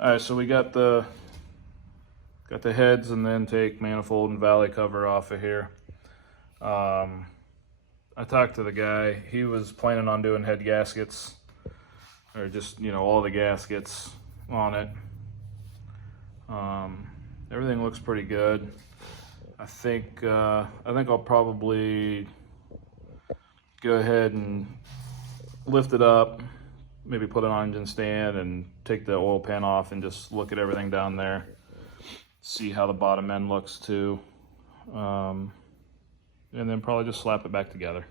All right, so we got the heads and the intake manifold and valley cover off of here. I talked to the guy. He was planning on doing head gaskets, or just, you know, all the gaskets on it. Everything looks pretty good. I think I'll probably go ahead and lift it up, maybe put it on engine stand and take the oil pan off and just look at everything down there, see how the bottom end looks too, and then probably just slap it back together.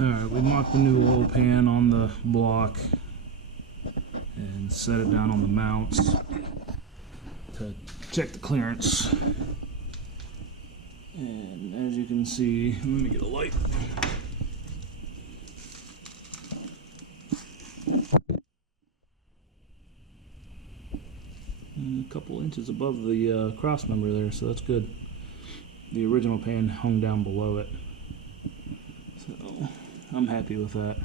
Alright, we mocked the new oil pan on the block and set it down on the mounts to check the clearance. And as you can see, let me get a light. And a couple inches above the cross member there, so that's good. The original pan hung down below it, so I'm happy with that.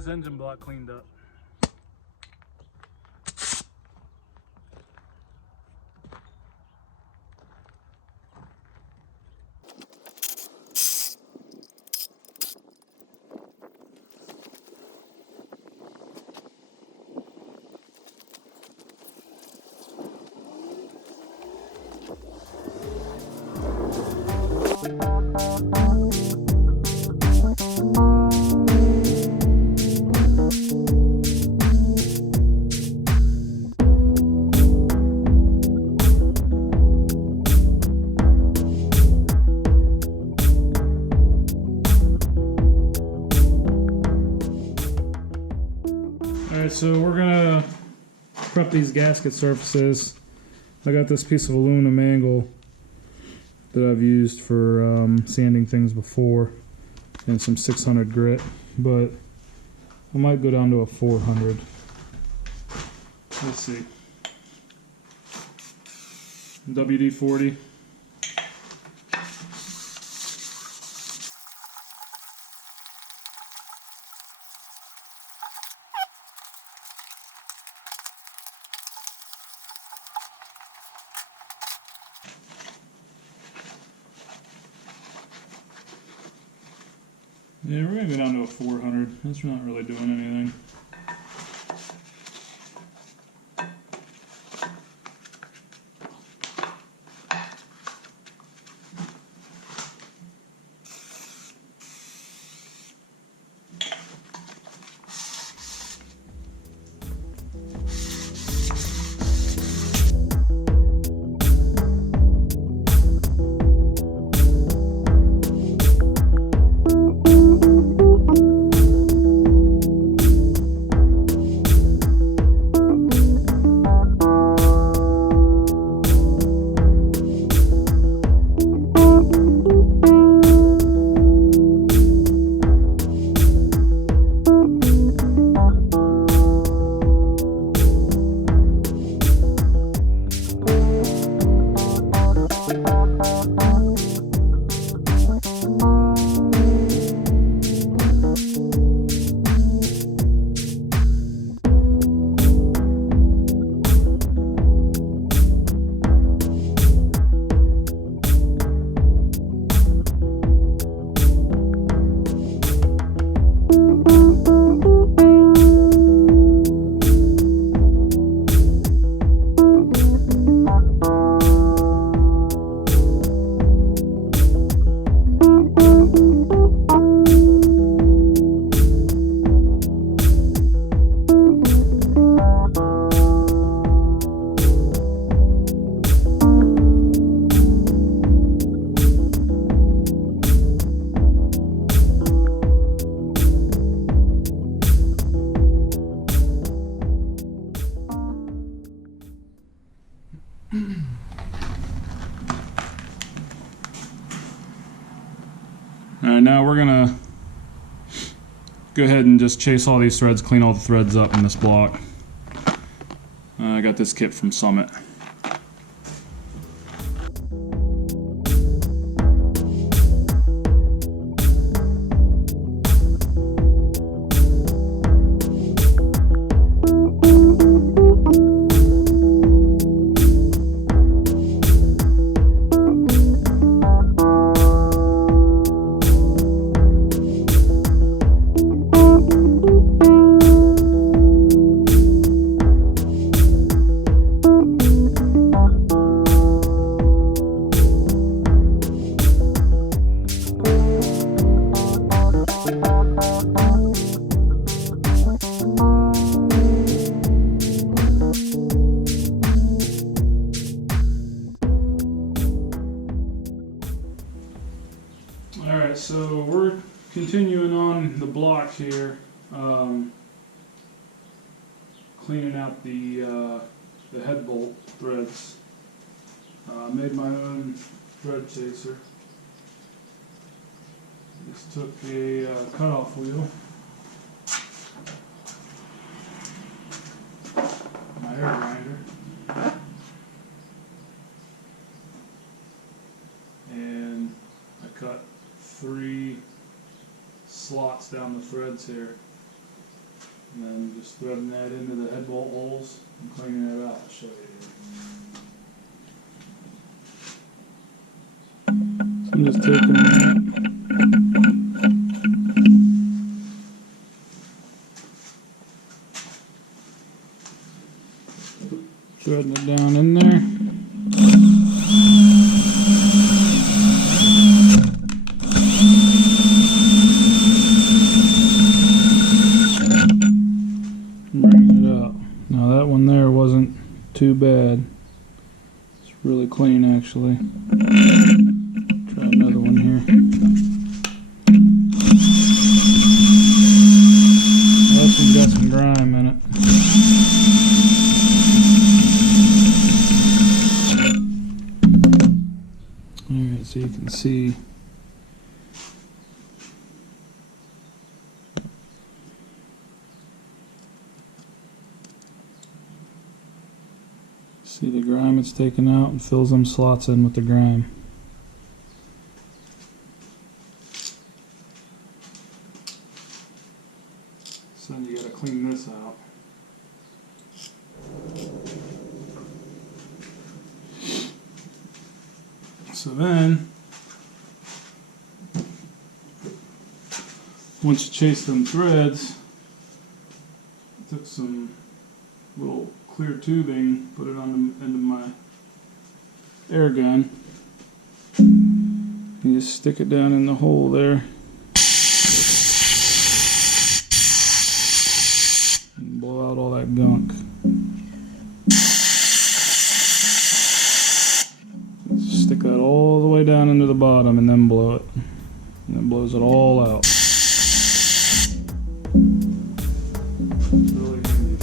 this engine block cleaned up. Alright, so we're gonna prep these gasket surfaces. I got this piece of aluminum angle that I've used for sanding things before, and some 600 grit, but I might go down to a 400. Let's see. WD-40. Yeah, we're gonna go down to a 400. That's not really doing anything. Alright, now we're gonna go ahead and just chase all these threads, clean all the threads up in this block. I got this kit from Summit. Alright, so we're continuing on the block here, cleaning out the head bolt threads. Made my own thread chaser. Just took a cutoff wheel, my hair grinder, and I cut 3 slots down the threads here. And then just threading that into the head bolt holes and cleaning it out. I'll show you here. So I'm just taking that. Threading it down in there. Bringing it up. Now that one there wasn't too bad. It's really clean actually. Try another one here. This one's got some grime in it. Alright, so you can see the grime it's taken out and fills them slots in with the grime. So then you gotta clean this out. So then, once you chase them threads, I took some little clear tubing, put it on the end of my air gun. You just stick it down in the hole there. And blow out all that gunk. Stick that all the way down into the bottom and then blow it. And it blows it all out. Really handy.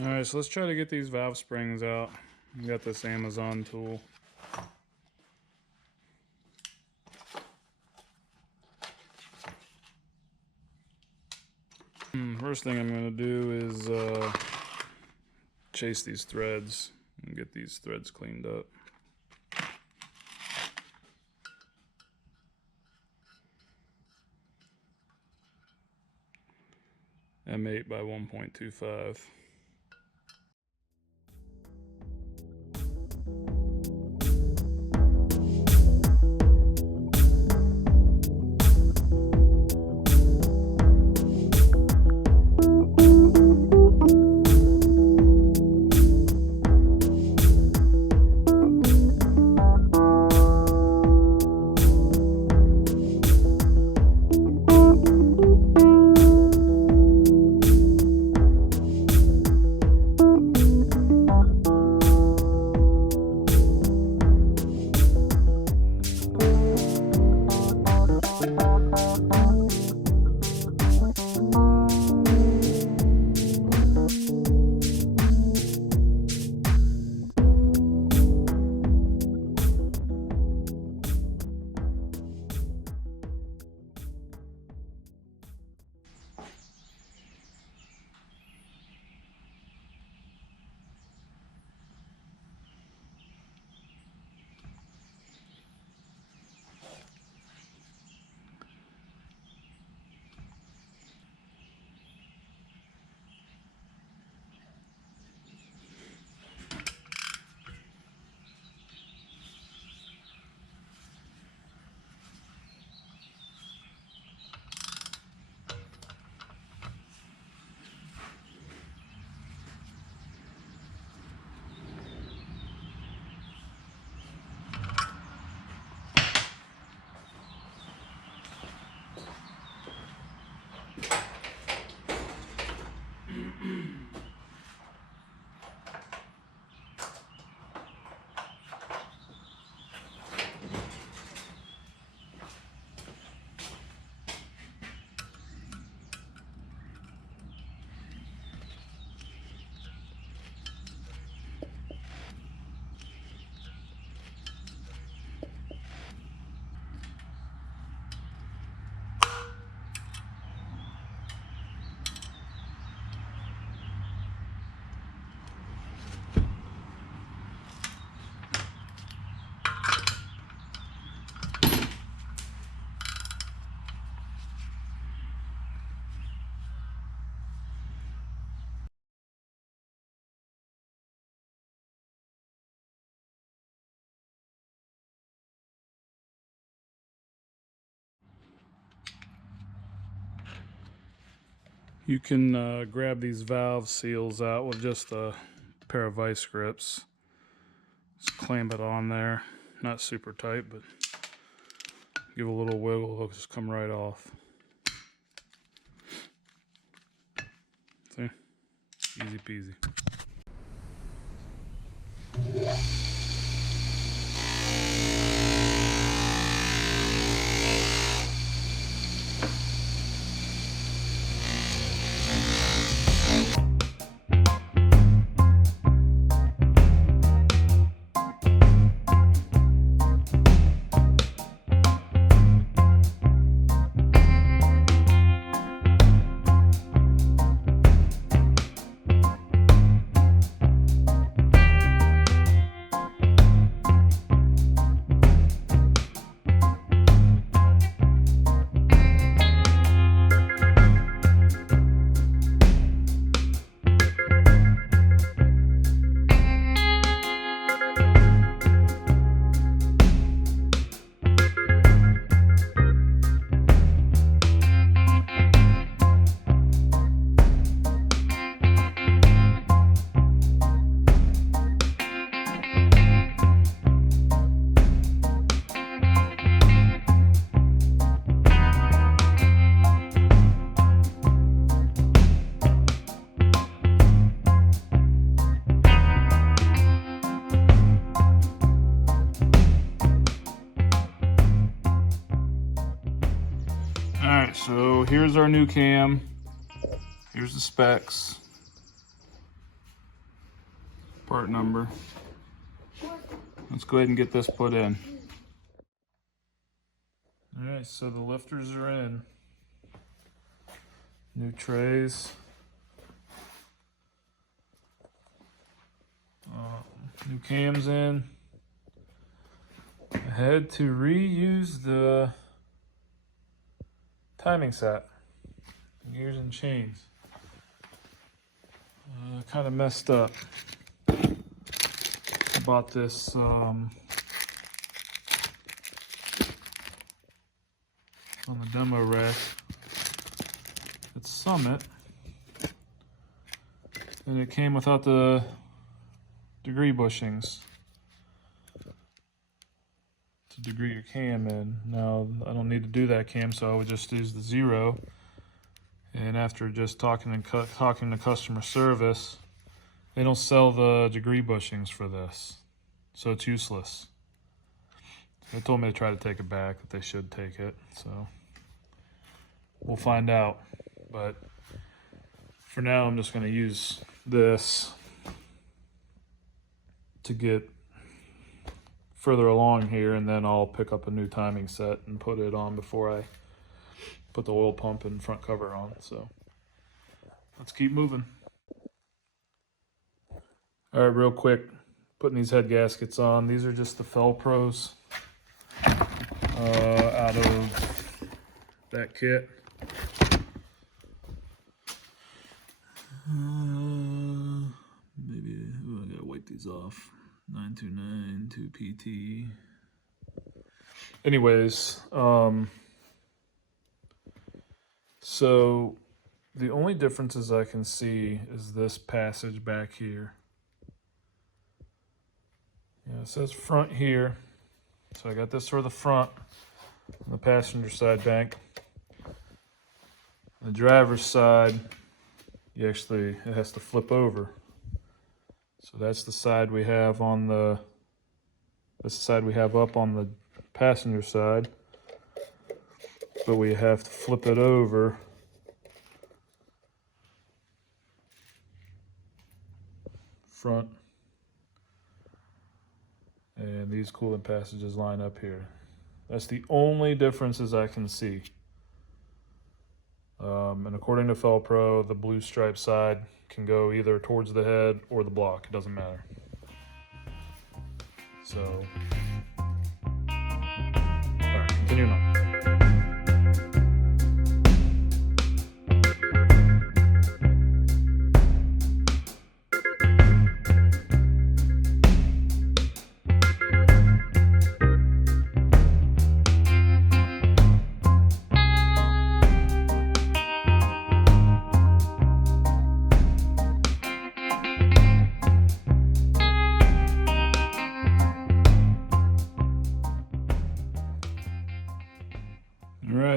Alright, so let's try to get these valve springs out. I got this Amazon tool. First thing I'm going to do is chase these threads and get these threads cleaned up. M8 by 1.25. You can grab these valve seals out with just a pair of vice grips. Just clamp it on there. Not super tight, but give a little wiggle, it'll just come right off. See? Easy peasy. Alright, so here's our new cam. Here's the specs. Part number. Let's go ahead and get this put in. Alright, so the lifters are in. New trays. New cams in. I had to reuse the timing set, gears and chains. Kind of messed up. I bought this on the demo rack at Summit, and it came without the degree bushings to degree your cam in. Now I don't need to do that cam, so I would just use the 0. And after just talking to customer service, they don't sell the degree bushings for this, so it's useless. They told me to try to take it back, that they should take it, so we'll find out. But for now, I'm just going to use this to get further along here, and then I'll pick up a new timing set and put it on before I put the oil pump and front cover on. So let's keep moving. All right, real quick, putting these head gaskets on. These are just the Felpros out of that kit. Maybe I gotta wipe these off. 929 2PT. Anyways, so the only differences I can see is this passage back here. Yeah, it says front here, so I got this for the front on the passenger side bank. The driver's side, it has to flip over. So that's the side we have on this side we have up on the passenger side, but we have to flip it over front, and these coolant passages line up here. That's the only differences I can see. And according to Felpro, the blue stripe side can go either towards the head or the block. It doesn't matter. So, all right, continuing on.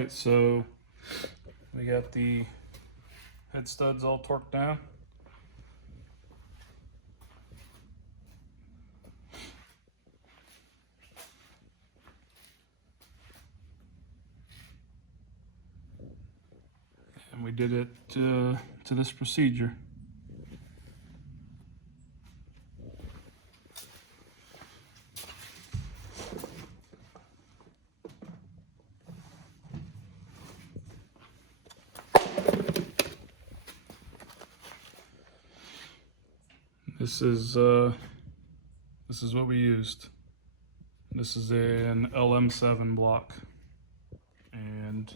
right, so we got the head studs all torqued down. And we did it to this procedure. This is what we used. This is an LM7 block and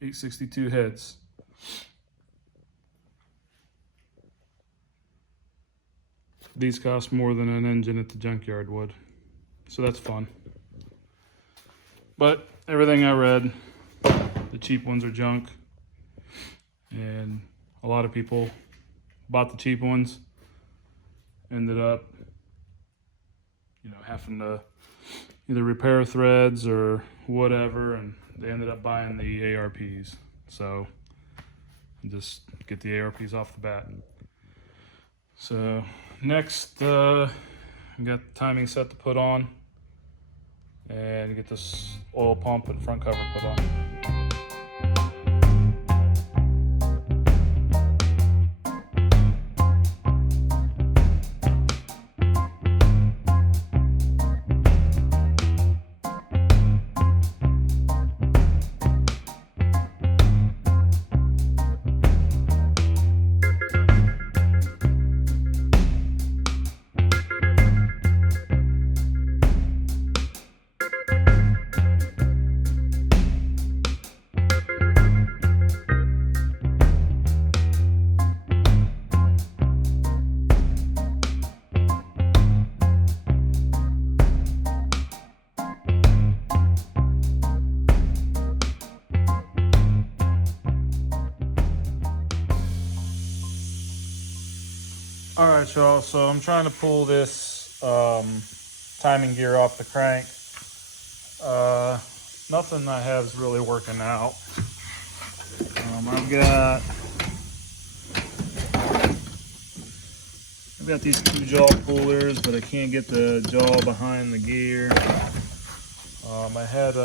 862 heads. These cost more than an engine at the junkyard would, so that's fun. But everything I read, the cheap ones are junk, and a lot of people bought the cheap ones, ended up, having to either repair threads or whatever, and they ended up buying the ARPs. So just get the ARPs off the bat. So next, we got the timing set to put on and get this oil pump and front cover put on. All right, y'all, so I'm trying to pull this timing gear off the crank. Nothing I have is really working out. I've got these two jaw pullers, but I can't get the jaw behind the gear. I had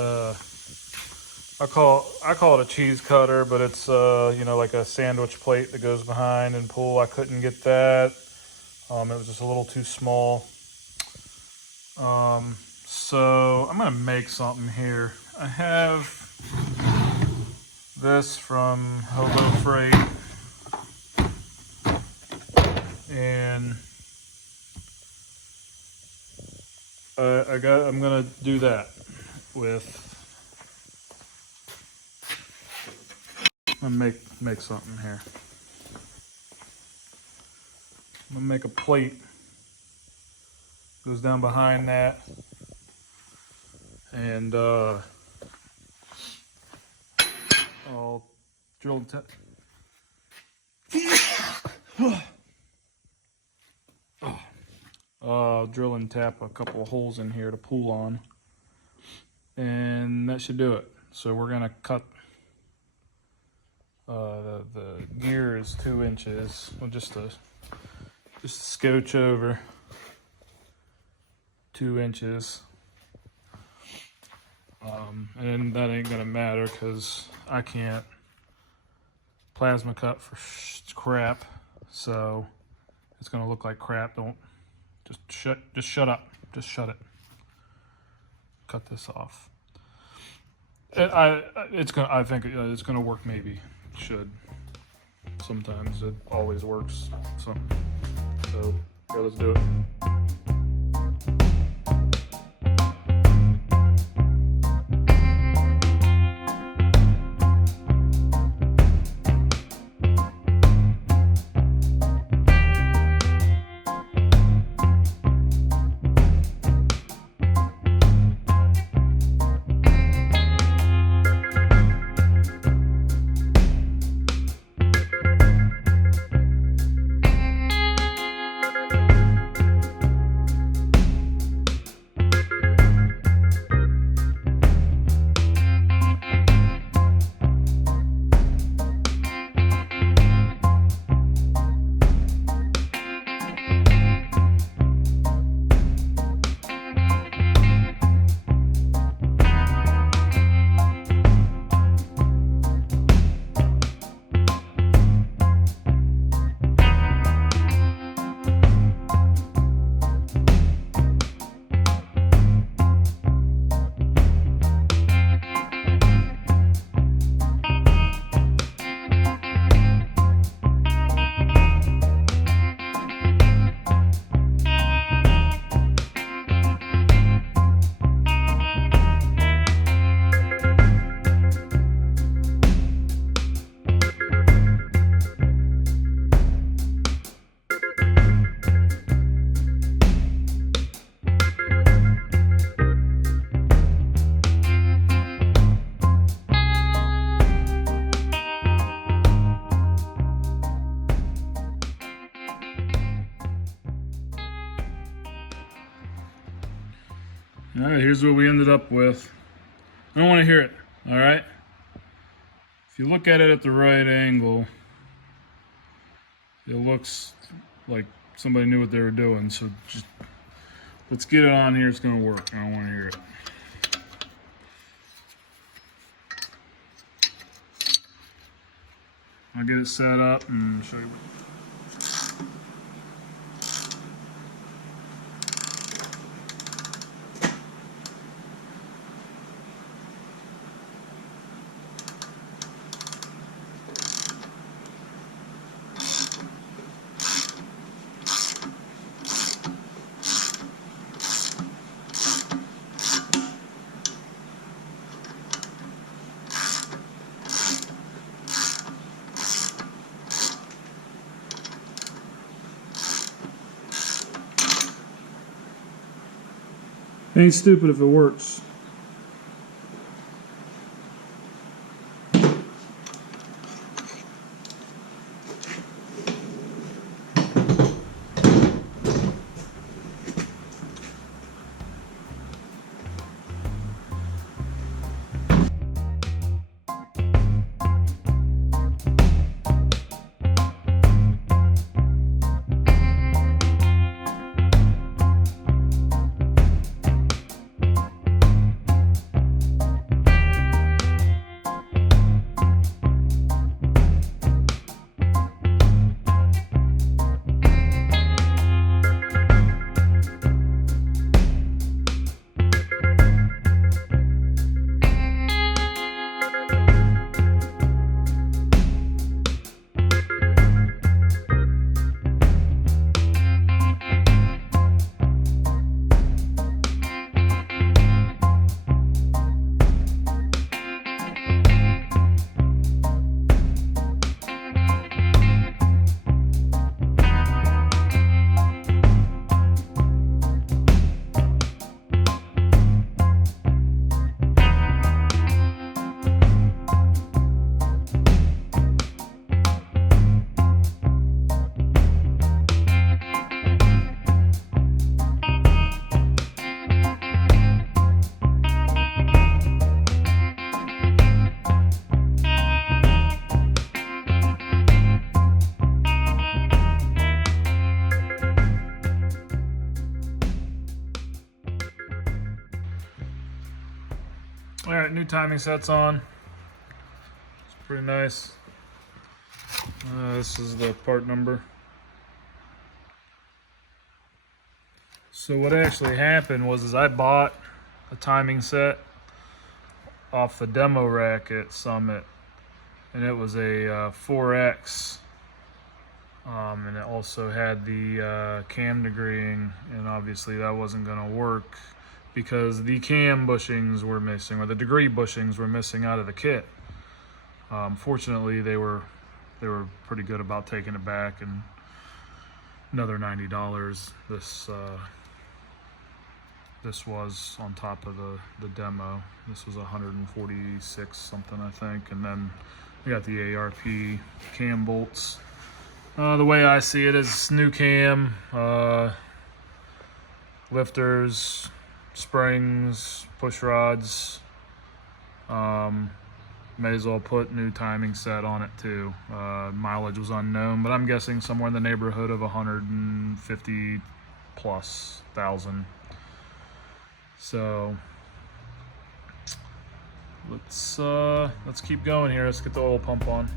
I call it a cheese cutter, but it's like a sandwich plate that goes behind and pull. I couldn't get that. It was just a little too small. So I'm gonna make something here. I have this from Hobo Freight, and I'm gonna do that with. I'm gonna make something here. I'm gonna make a plate. Goes down behind that, and I'll drill drill and tap a couple of holes in here to pull on, and that should do it. So we're gonna cut. The gear is 2 inches. Well, just a scotch over 2 inches. And that ain't gonna matter because I can't plasma cut for crap. So it's gonna look like crap. Don't shut up. Just shut it. Cut this off. I think it's gonna work. Maybe should. Sometimes it always works. So yeah, let's do it. All right, here's what we ended up with. I don't want to hear it, all right? If you look at it at the right angle, it looks like somebody knew what they were doing. So just let's get it on here. It's gonna work. I don't want to hear it. I'll get it set up and show you. Ain't stupid if it works. All right, new timing set's on. It's pretty nice. This is the part number. So what actually happened was I bought a timing set off the demo rack at Summit, and it was a 4X, and it also had the cam degreeing, and obviously that wasn't going to work because the cam bushings were missing, or the degree bushings were missing out of the kit. Fortunately, they were pretty good about taking it back, and another $90. This was on top of the demo. This was 146 something, I think, and then we got the ARP cam bolts. The way I see it is new cam, lifters, springs, push rods. May as well put new timing set on it too. Mileage was unknown, but I'm guessing somewhere in the neighborhood of 150 plus thousand. So let's keep going here. Let's get the oil pump on.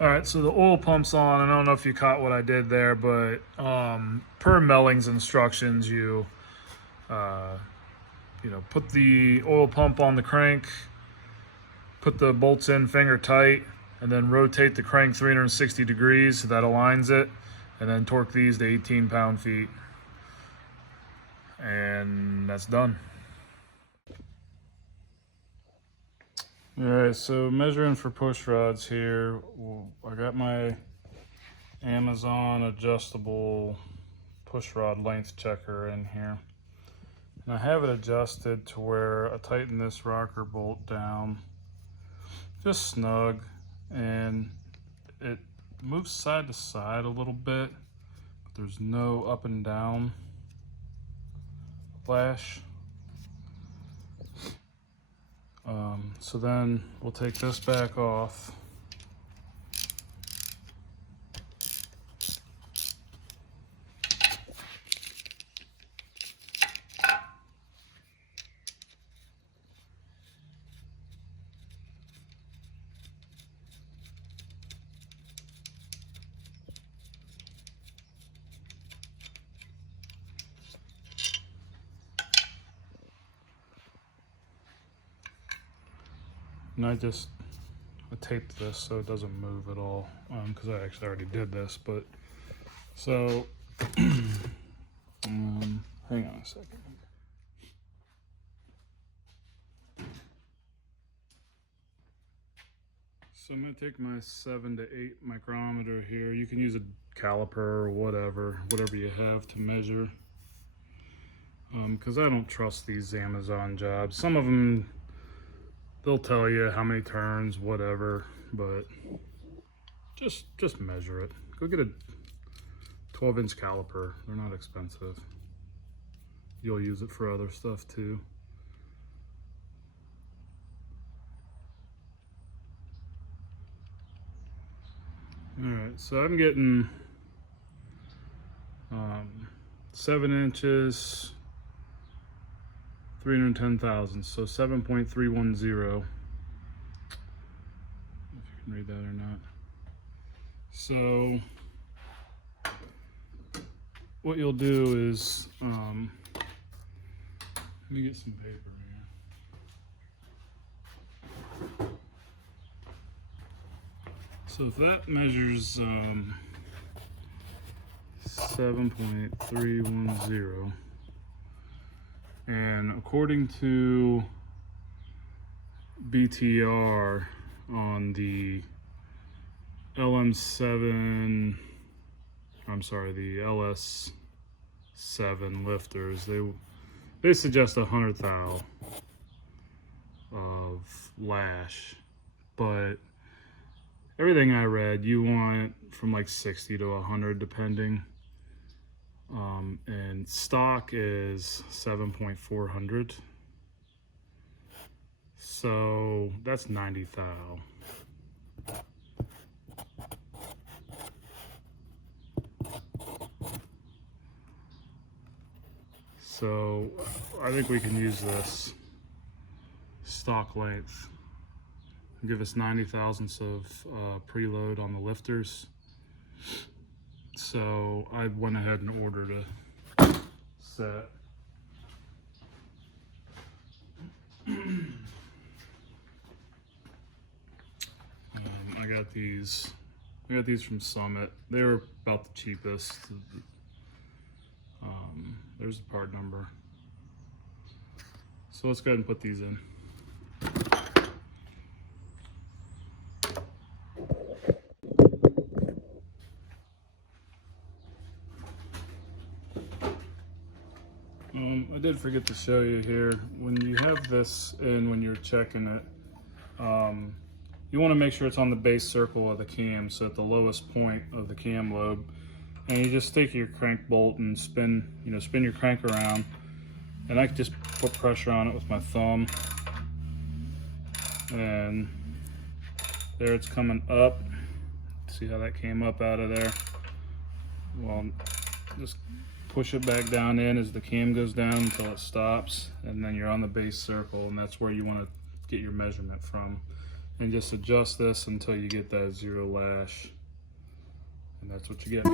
All right, so the oil pump's on. I don't know if you caught what I did there, but per Melling's instructions, you put the oil pump on the crank, put the bolts in finger tight, and then rotate the crank 360 degrees so that aligns it, and then torque these to 18 pound-feet. And that's done. All right, so measuring for push rods here. I got my Amazon adjustable push rod length checker in here. And I have it adjusted to where I tighten this rocker bolt down just snug, and it moves side to side a little bit, but there's no up and down lash. So then we'll take this back off. And I taped this so it doesn't move at all, because I actually already did this, but so hang on a second. So I'm going to take my 7 to 8 micrometer here. You can use a caliper or whatever you have to measure, because I don't trust these Amazon jobs. Some of them, they'll tell you how many turns, whatever, but just measure it. Go get a 12-inch caliper. They're not expensive. You'll use it for other stuff too. All right, so I'm getting 7 inches, 310 thousandths, so 7.310. If you can read that or not. So what you'll do is, let me get some paper here. So if that measures 7.310, and according to BTR on the LM7, I'm sorry, the LS7 lifters, they suggest 100 thou of lash, but everything I read, you want from like 60 to 100 depending. And stock is 7.400. So that's 90 thou. So I think we can use this stock length. Give us 90 thousandths of preload on the lifters. So I went ahead and ordered a set. I got these from Summit. They were about the cheapest. There's the part number. So let's go ahead and put these in. I did forget to show you here, when you have this in, when you're checking it, you want to make sure it's on the base circle of the cam, so at the lowest point of the cam lobe, and you just take your crank bolt and spin your crank around, and I can just put pressure on it with my thumb, and there it's coming up. See how that came up out of there? Well, just push it back down in as the cam goes down until it stops, and then you're on the base circle, and that's where you want to get your measurement from. And just adjust this until you get that 0 lash, and that's what you get.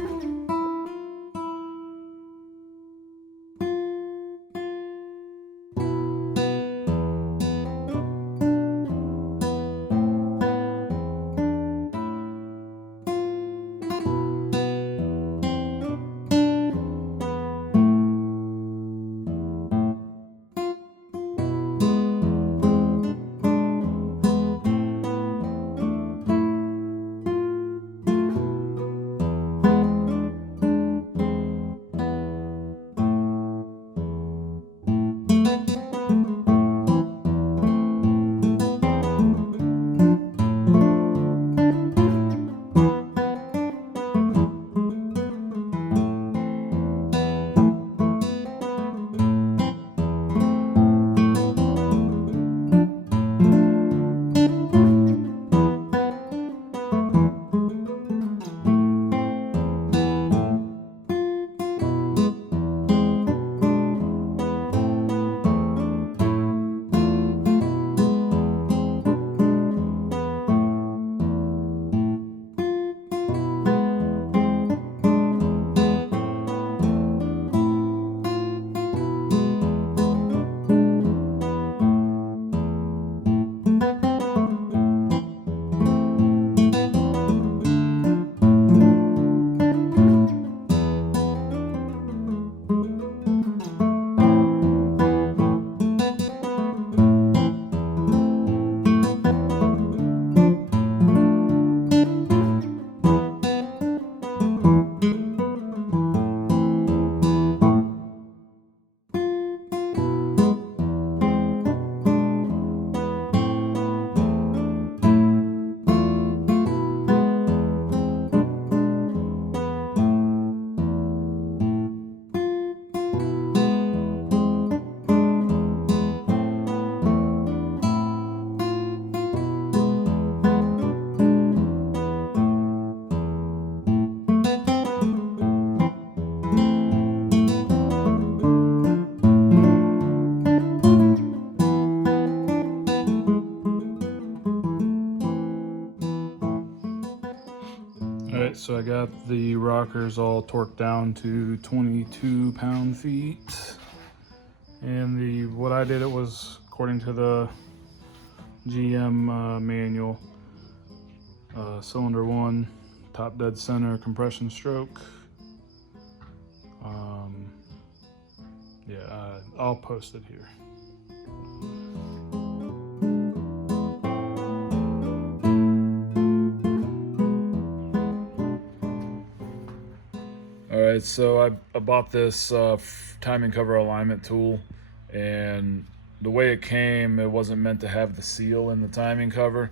Alright, so I got the rockers all torqued down to 22 pound-feet. And what I did, it was according to the GM manual. Cylinder 1, top dead center compression stroke. I'll post it here. Alright, so I bought this timing cover alignment tool, and the way it came, it wasn't meant to have the seal in the timing cover,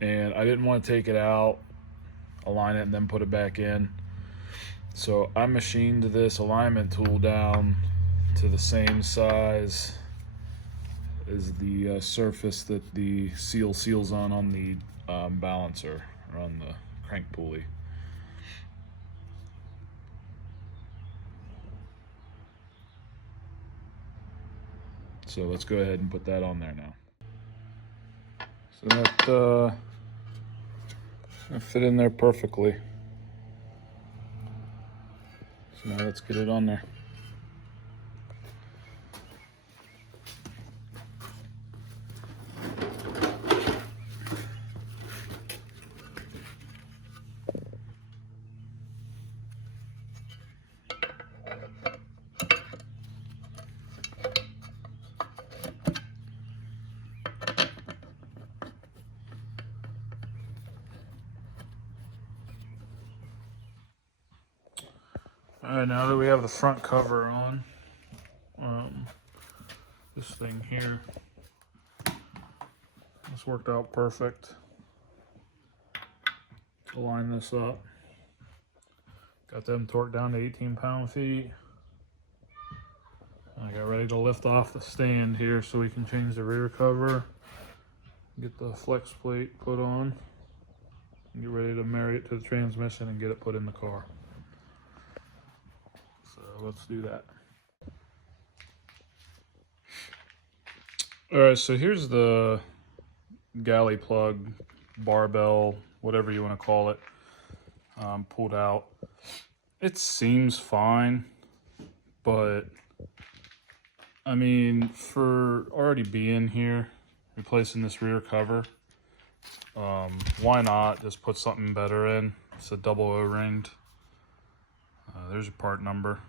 and I didn't want to take it out, align it, and then put it back in. So I machined this alignment tool down to the same size as the surface that the seal seals on the balancer, or on the crank pulley. So let's go ahead and put that on there now. So that fit in there perfectly. So now let's get it on there. Alright, now that we have the front cover on, this thing here, this worked out perfect. To line this up. Got them torqued down to 18 pound-feet. I got ready to lift off the stand here so we can change the rear cover, get the flex plate put on, and get ready to marry it to the transmission and get it put in the car. So let's do that. Alright, so here's the galley plug, barbell, whatever you want to call it, pulled out. It seems fine, but I mean, for already being here, replacing this rear cover, why not just put something better in? It's a double O-ringed. There's your part number.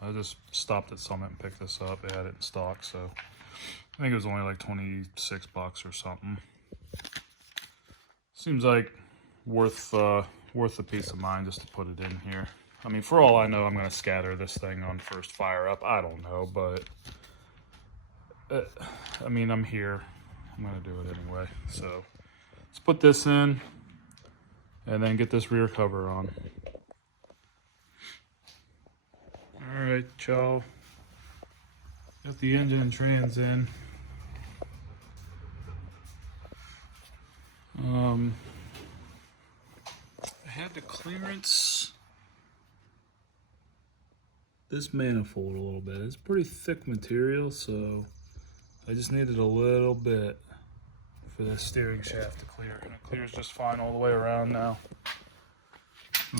I just stopped at Summit and picked this up. They had it in stock, so I think it was only like 26 bucks or something. Seems like worth the peace of mind just to put it in here. I mean, for all I know, I'm going to scatter this thing on first fire up. I don't know, but I mean, I'm here. I'm going to do it anyway. So let's put this in and then get this rear cover on. All right, y'all. Got the engine and trans in. I had to clearance this manifold a little bit. It's pretty thick material, so I just needed a little bit for this steering shaft to clear, and it clears just fine all the way around now.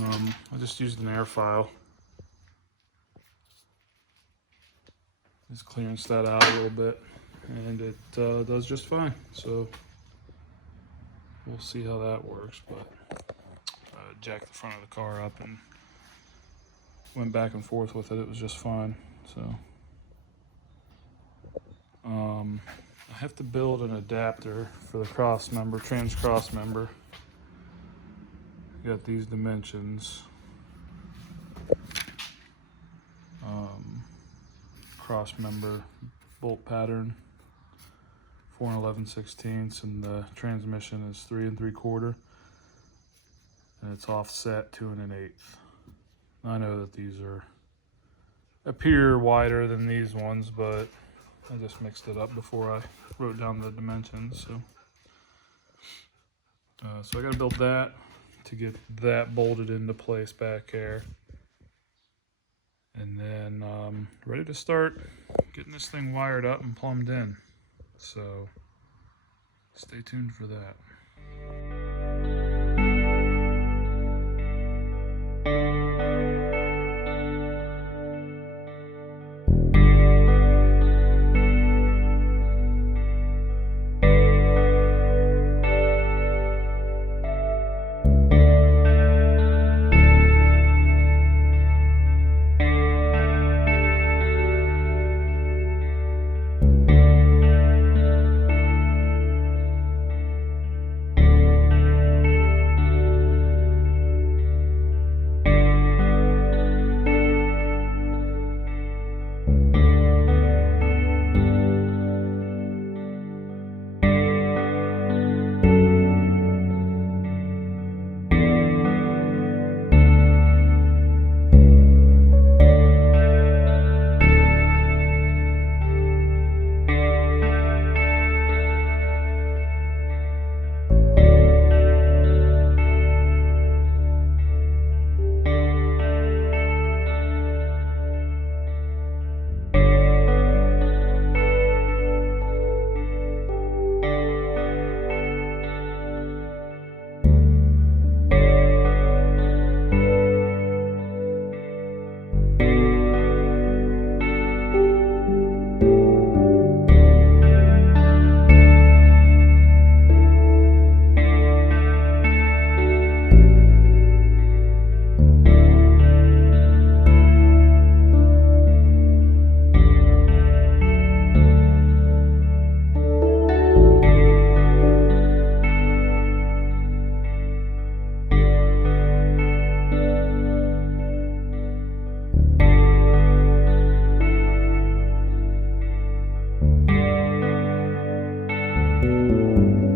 I just used an air file. Just clearance that out a little bit, and it does just fine. So we'll see how that works, but jacked the front of the car up and went back and forth with it. It was just fine. So I have to build an adapter for the cross member, trans cross member. Got these dimensions. Cross member bolt pattern 4 11/16, and the transmission is 3 3/4, and it's offset 2 1/8. I know that these appear wider than these ones, but I just mixed it up before I wrote down the dimensions. So I got to build that to get that bolted into place back there. And then ready to start getting this thing wired up and plumbed in. So stay tuned for that. you.